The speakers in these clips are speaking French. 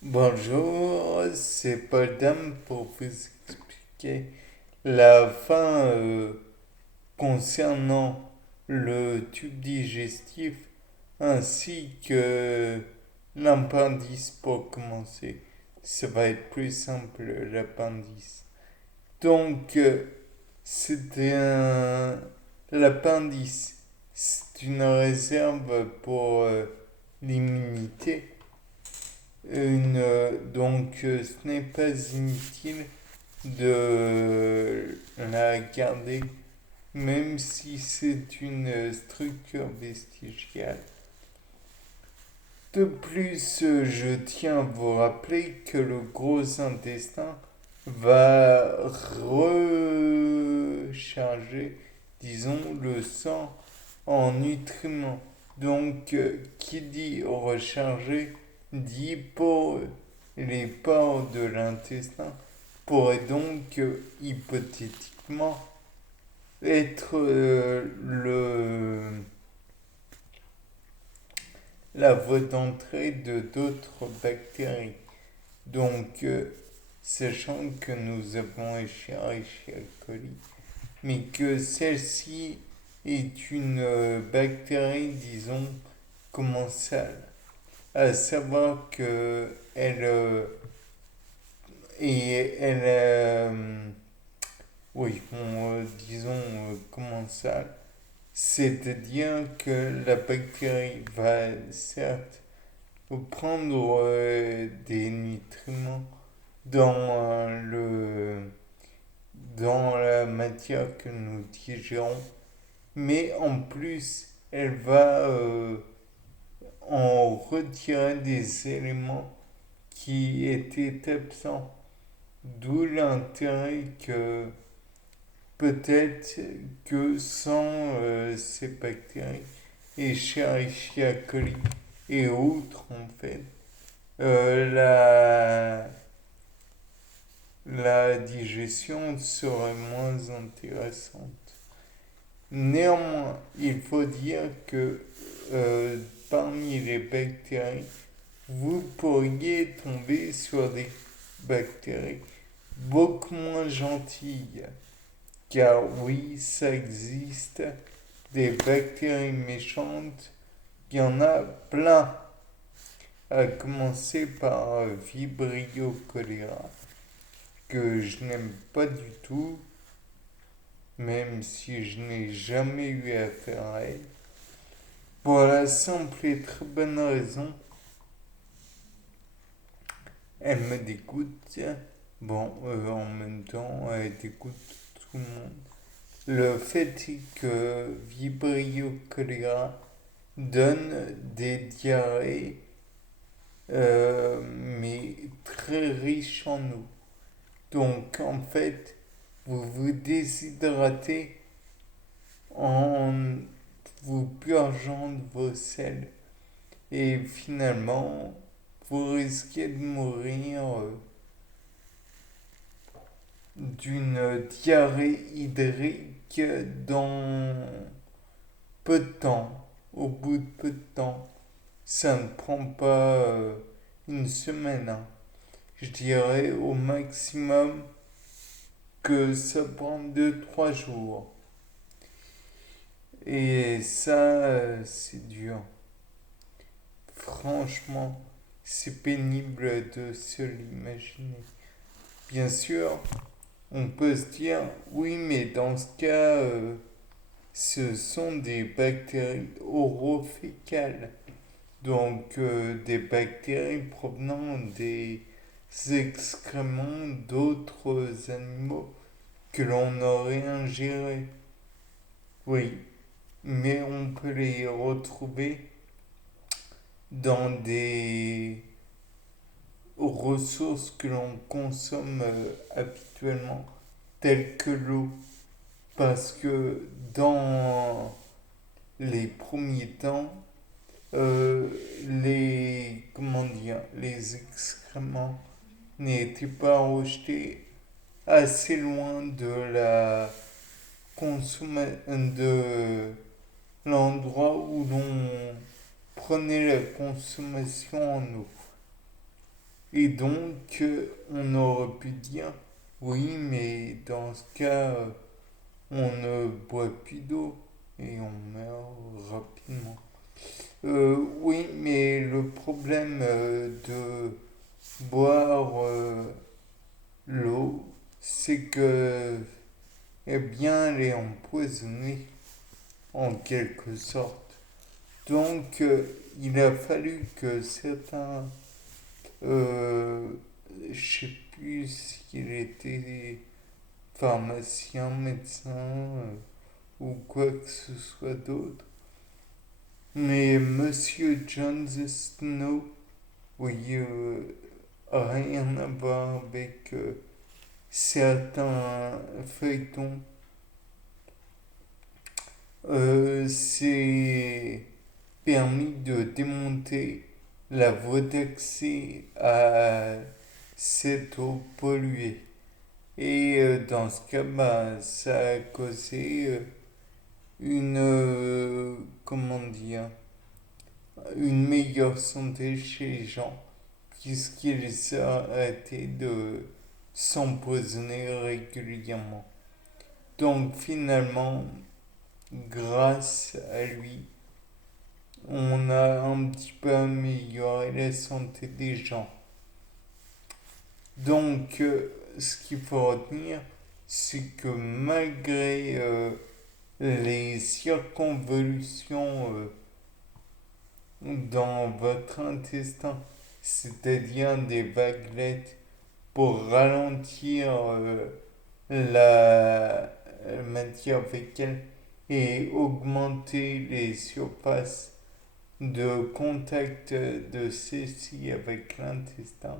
Bonjour, c'est Paul Dame pour vous expliquer la fin concernant le tube digestif ainsi que l'appendice pour commencer. Ça va être plus simple l'appendice. Donc, c'était l'appendice, c'est une réserve pour l'immunité. Ce n'est pas inutile de la garder, même si c'est une structure vestigiale. De plus, je tiens à vous rappeler que le gros intestin va recharger, disons, le sang en nutriments. Donc, qui dit recharger dit poreux. Les pores de l'intestin pourraient donc hypothétiquement être la voie d'entrée de d'autres bactéries. Donc, sachant que nous avons Escherichia coli, mais que celle-ci est une bactérie, disons, commensale, à savoir que elle, oui, disons, commensale, c'est-à-dire que la bactérie va certes prendre des nutriments dans dans la matière que nous digérons, mais en plus, elle va en retirer des éléments qui étaient absents. D'où l'intérêt que peut-être que sans ces bactéries, Escherichia coli et autres en fait, euh, la, la digestion serait moins intéressante. Néanmoins, il faut dire que parmi les bactéries, vous pourriez tomber sur des bactéries beaucoup moins gentilles. Car oui, ça existe, des bactéries méchantes, il y en a plein, à commencer par Vibrio cholera, que je n'aime pas du tout, même si je n'ai jamais eu affaire à elle, pour la simple et très bonne raison, elle me dégoûte. Bon, en même temps, elle dégoûte tout le monde. Le fait est que Vibrio cholera donne des diarrhées, mais très riches en eau. Donc, en fait, vous vous déshydratez en vous purgeant de vos sels. Et finalement, vous risquez de mourir d'une diarrhée hydrique dans peu de temps, au bout de peu de temps. Ça ne prend pas une semaine, hein. Je dirais au maximum que ça prend 2 3 jours. Et ça, c'est dur. Franchement, c'est pénible de se l'imaginer. Bien sûr, on peut se dire, oui, mais dans ce cas, ce sont des bactéries orofécales. Donc, des bactéries provenant des excréments d'autres animaux que l'on aurait ingérés. Oui, mais on peut les retrouver dans des ressources que l'on consomme habituellement, telles que l'eau. Parce que dans les premiers temps, euh, comment dire, les excréments n'étaient pas rejetés assez loin de l'endroit où l'on prenait la consommation en eau. Et donc, on aurait pu dire, oui, mais dans ce cas, on ne boit plus d'eau et on meurt rapidement. Oui, mais le problème de boire l'eau, c'est que, eh bien, elle est empoisonnée en quelque sorte. Donc, il a fallu que certains, euh, je sais plus s'il était pharmacien, médecin ou quoi que ce soit d'autre, mais Monsieur John Snow, oui, rien à voir avec certains feuilletons. C'est permis de démonter la voie d'accès à cette eau polluée. Et dans ce cas, bah, ça a causé comment dire, une meilleure santé chez les gens, puisqu'ils arrêtaient de s'empoisonner régulièrement. Donc finalement, grâce à lui, on a un petit peu amélioré la santé des gens. Donc, ce qu'il faut retenir, c'est que malgré les circonvolutions dans votre intestin, c'est-à-dire des vaguelettes pour ralentir la matière fécale et augmenter les surfaces de contact de ceci avec l'intestin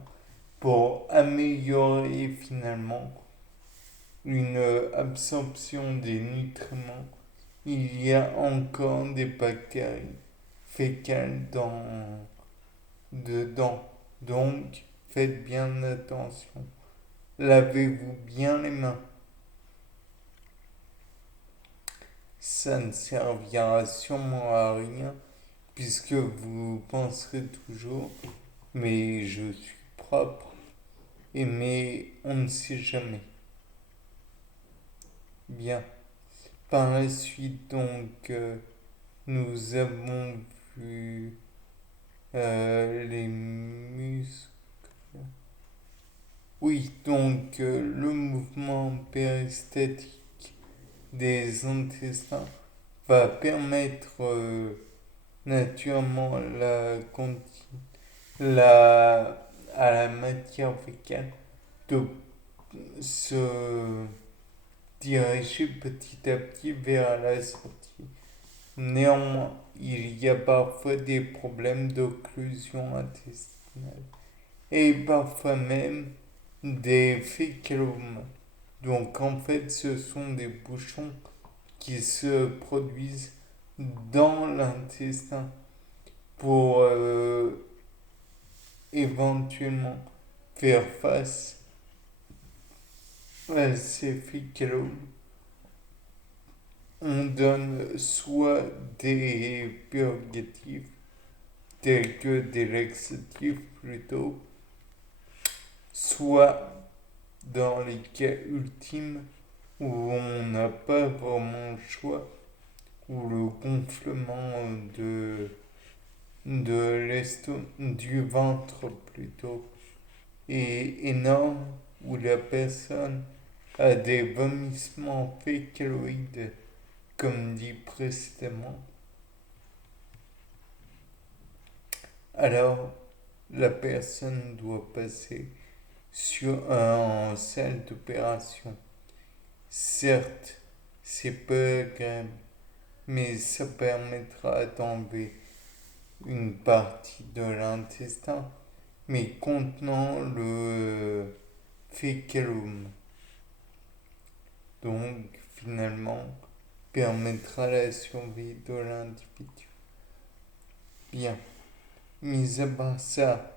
pour améliorer finalement une absorption des nutriments. Il y a encore des bactéries fécales dedans. Donc, faites bien attention. Lavez-vous bien les mains. Ça ne servira sûrement à rien puisque vous penserez toujours, mais je suis propre. Et mais on ne sait jamais. Bien. Par la suite, donc, nous avons vu les muscles. Oui, donc le mouvement péristatique des intestins va permettre naturellement à la matière fécale de se diriger petit à petit vers la sortie. Néanmoins, il y a parfois des problèmes d'occlusion intestinale et parfois même des fécalomes. Donc en fait, ce sont des bouchons qui se produisent dans l'intestin pour éventuellement faire face à ces fécalomes. On donne soit des purgatifs tels que des laxatifs plutôt, soit dans les cas ultimes où on n'a pas vraiment le choix, où le gonflement du ventre plutôt est énorme, où la personne a des vomissements fécaloïdes, comme dit précédemment, alors la personne doit passer en salle d'opération. Certes, c'est peu agréable, mais ça permettra d'enlever une partie de l'intestin, mais contenant le fécalome. Donc, finalement, permettra la survie de l'individu. Bien, mis à part ça,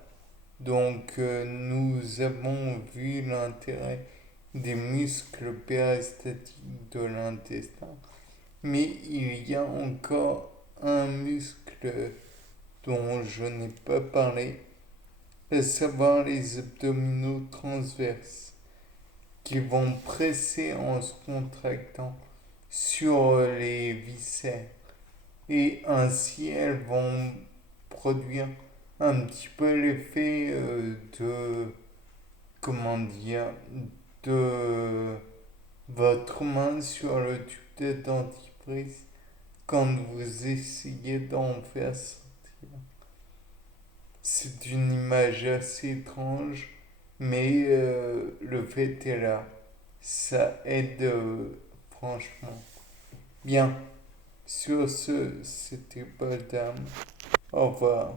donc nous avons vu l'intérêt des muscles péristatiques de l'intestin, mais il y a encore un muscle dont je n'ai pas parlé, à savoir les abdominaux transverses, qui vont presser en se contractant sur les viscères. Et ainsi, elles vont produire un petit peu l'effet comment dire, de votre main sur le tube de dentifrice quand vous essayez d'en faire sortir. C'est une image assez étrange, mais le fait est là. Ça aide franchement. Bien, sur ce, c'était pas dame. Au revoir.